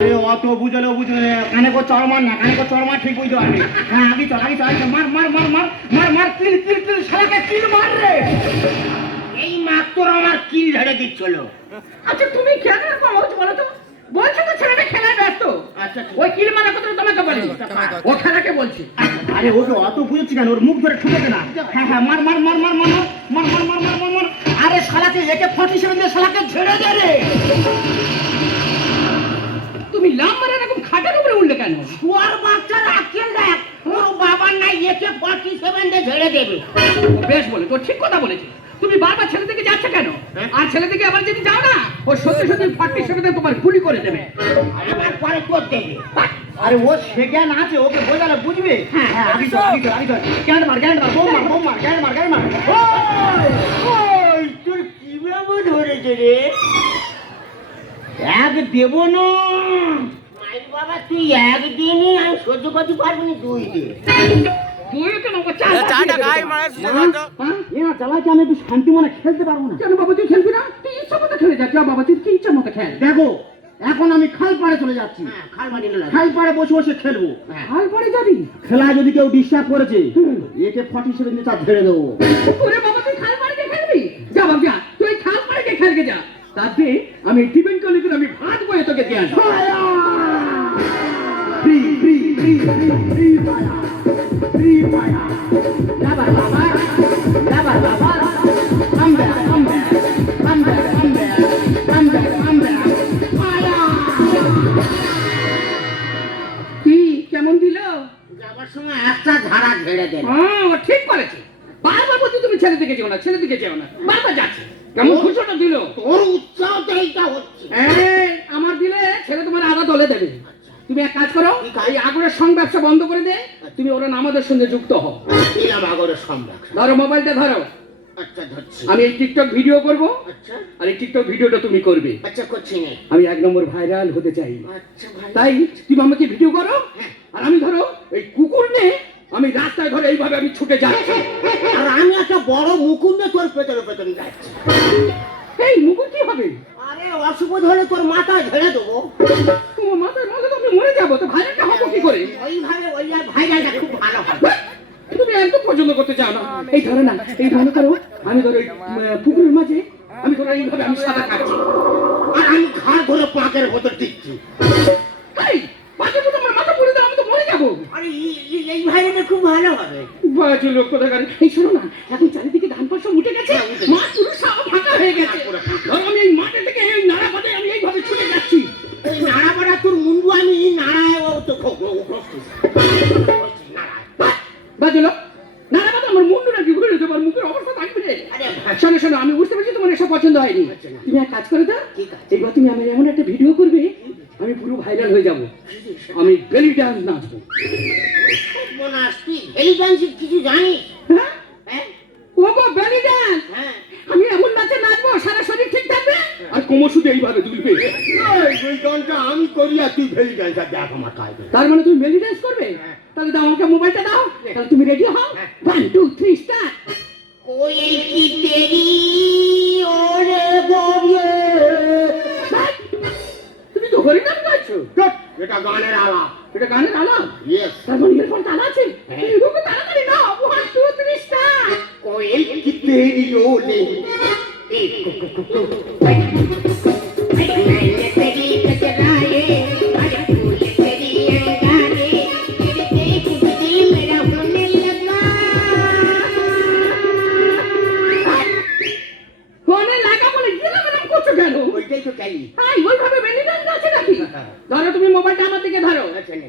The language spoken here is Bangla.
অত বুঝলো বুঝলে কানে কো চড় মার না, কানে কো চড় মার ঠিক বুঝতে পারবি। হ্যাঁ আগে চল মার মার মার মার মার মার কিল কিল কিল শালাকে কিল মার রে। এই মাত্র আমার কিল ধরে দিচ্ছিল। আচ্ছা তুমি কেন এরকম হচ্ছে বলো তো? বলছো তো ছেলেটা খেলায় ব্যস্ত। আচ্ছা ওই কিল মারা কথা তোমাকে বলি, ও খেলাকে বলছি। আরে ওকে অত বুঝছি কেন, ওর মুখ ধরে ঠুকে দে না। হ্যাঁ হ্যাঁ মার মার মার মার মার মার মার মার মার মার মার। আরে শালাকে একে 47 দিয়ে শালাকে ঝেড়ে দে রে। তুমি লাম্বার এরকম খাটের উপরে উঠলে কেন? তোর বাচ্চার আক্কেল দেখ, ওর বাবার নাই একে 47 দিয়ে ঝেড়ে দেবে। বেশ বলে, তো ঠিক কথা বলেছে। তুমি বারবার ছেলে থেকে যাচ্ছ কেন? আর ছেলে থেকে আবার যদি যাও না, ও সত্যি সত্যি 47 তোমার গুলি করে দেবে। আমার পরে তোর দেবে। আরে ও সে জ্ঞান আছে, ওকে বোঝালে বুঝবে। হ্যাঁ হ্যাঁ আগে চল আগে চল আগে চল। গ্যান্ড মার বোম মার গ্যান্ড মার। ওই তোর কি বাবু ধরেছে রে? এক দেব না। মাইক বাবা তুই একদিনই আমি সহ্য করতে পারবি না, 2 দিন। তুই কেন ওকে চাটা গায়ে মারে এরা চালাকে আমি একটু শান্তি মনে খেলতে পারবো না। কেন বাবা তুই খেলবি না? তুই ইচ্ছা মতো খেলে যাচ্ছ বাবা, তুই কি ইচ্ছা মতো খেল। দেখো এখন আমি খাল পাড়ে চলে যাচ্ছি। হ্যাঁ, খাল মারি না। খাল পাড়ে বসে বসে খেলবো। হাল পরে যাবি? খেলায় যদি কেউ ডিস্টার্ব করেছে একে 47 দিয়ে তার ঝেড়ে দেবো। ওরে বাবা তুই খাল পাড়ে গিয়ে খেলবি? যা বাবা যা, তুই খাল পাড়ে গিয়ে খেলকে যা। তাতে আমি টিফিন করলে করে আমি ভাত বয়ে তোকে দিয়ে আসবো। Free free free free fire free fire. যাবার বাবা, যাবার বাবা। Come back come back come back come back come back come back fire. কি কেমন দিল? যাবার সময় একটা ধারা ঝেড়ে দেবে। হ্যাঁ ও ঠিক করেছে। বারবার বলছি তুমি ছেলে দিকে যেও না, ছেলে দিকে যেও না, বারবার যাচ্ছে। কেমন খুশিটা দিল? তোর উৎসাহতে এইটা হচ্ছে। এই আমার দিলে ছেলে তোমার আদা দলে দেবে। তুমি এক কাজ করো, কি কাজ? এই আগরের সঙ্গ ব্যবসা বন্ধ করে দে, তুমি ওরা আমাদের সঙ্গে যুক্ত হও। দিলাম আগরের সম্রাট। ধরো মোবাইলটা ধরো, আচ্ছা ধরছি। আমি এই টিকটক ভিডিও করব, আচ্ছা আর এই টিকটক ভিডিওটা তুমি করবে। আচ্ছা করছি না। আমি 1 নম্বর ভাইরাল হতে চাই, আচ্ছা ভাই। তাই তুমি আমাকে ভিডিও করো। আর আমি ধরো এই কুকুর নিয়ে আমি রাস্তায় ধরে এইভাবে আমি ছুটে যাচ্ছি। আর আমি একটা বড় মুকুন্দ তোর পেছনে পেছনে যাচ্ছি। এই মুকুর কি হবে? আরে অশুভ ধরে তোর মাথায় ঝেড়ে দেবো। তোমার মাথায় মাথা তো আমি মরে যাবো, তো ভাইরালটা হবো কি করে? ওইভাবে ওই ভাইরালটা খুব ভালো হবে। তুমি একদম পছন্দ করতে চাও না। এই ধরো না, এই ধরো করো, আমি ধরো এই পুকুরের মাঝে আমি ধরো এইভাবে আমি সাদা খাচ্ছি। আর আমি ঘাড় ধরে পাকের ভেতর দিচ্ছি। এই পাঁচে তো আমার মাথা পড়ে দাও, আমি তো মরে যাবো। আরে এই ভাইরালটা খুব ভালো হবে। বাজে লোক কোথাকার। এই শোনো না, এখন চারিদিকে ধান পাশ সব উঠে গেছে, মাঠ পুরো সব ফাঁকা হয়ে গেছে। ধরো আমি এই মাঠে থেকে এই নাড়া পাতে আমি এইভাবে ছুটে যাচ্ছি। ওই নাড়া পাড়া তোর মুন্ডু আমি নাড়ায় ও তো বাজে লোক, নাড়া পাতে আমার মুন্ডু নাকি ঘুরে যেতে পার, মুখের অবস্থা থাকবে রে। আরে শোনো শোনো, আমি বুঝতে পারছি তোমার এসব পছন্দ হয়নি। তুমি এক কাজ করে দাও, ঠিক আছে। এইবার তুমি আমি এমন একটা ভিডিও করবে, আমি পুরো ভাইরাল হয়ে যাব। আমি বেলি ডান্স নাচবো। বোনাস তুই ভেলি ডান্সের কিছু জানিস? হ্যাঁ হ্যাঁ ও গো বেলি ডান্স, হ্যাঁ। আমি এমন নাচে নাচবো সারা শরীর ঠিক থাকবে আর কোমর শুধু এইভাবে দুলবে। ওই গানটা আমি করি আর তুই ভেলি ডান্সটা দেখ আমার কাছে। তার মানে তুমি বেলি ডান্স করবে? তাহলে দাও আমাকে মোবাইলটা দাও, তাহলে তুমি রেডি হও। 1 2 3 স্টার্ট। कोई की तेरी और गोरिये। তুমি তো হরিনাম গাইছো। এটা গানের আলাপ। এটা গানের আলাপ? ইয়েস। তার মানে এর ফল তালা আছে? হ্যাঁ। রুকো তাড়াতাড়ি নাও। 1 2 3 স্টার্ট। कोई की तेरी ओले एक मैंने तेरी कचराए अरे फूल तेरी अंगारे तेरे देख दिल मेरा होने लगा। ফোনে লাগা বলে গেলাম এরকম করছো কেন? ওইটাই তো চাই। হাই ওইভাবে বেলি ডান্স আছে নাকি? ধরো তুমি মোবাইলটা আমার দিকে ধরো। আচ্ছা নে।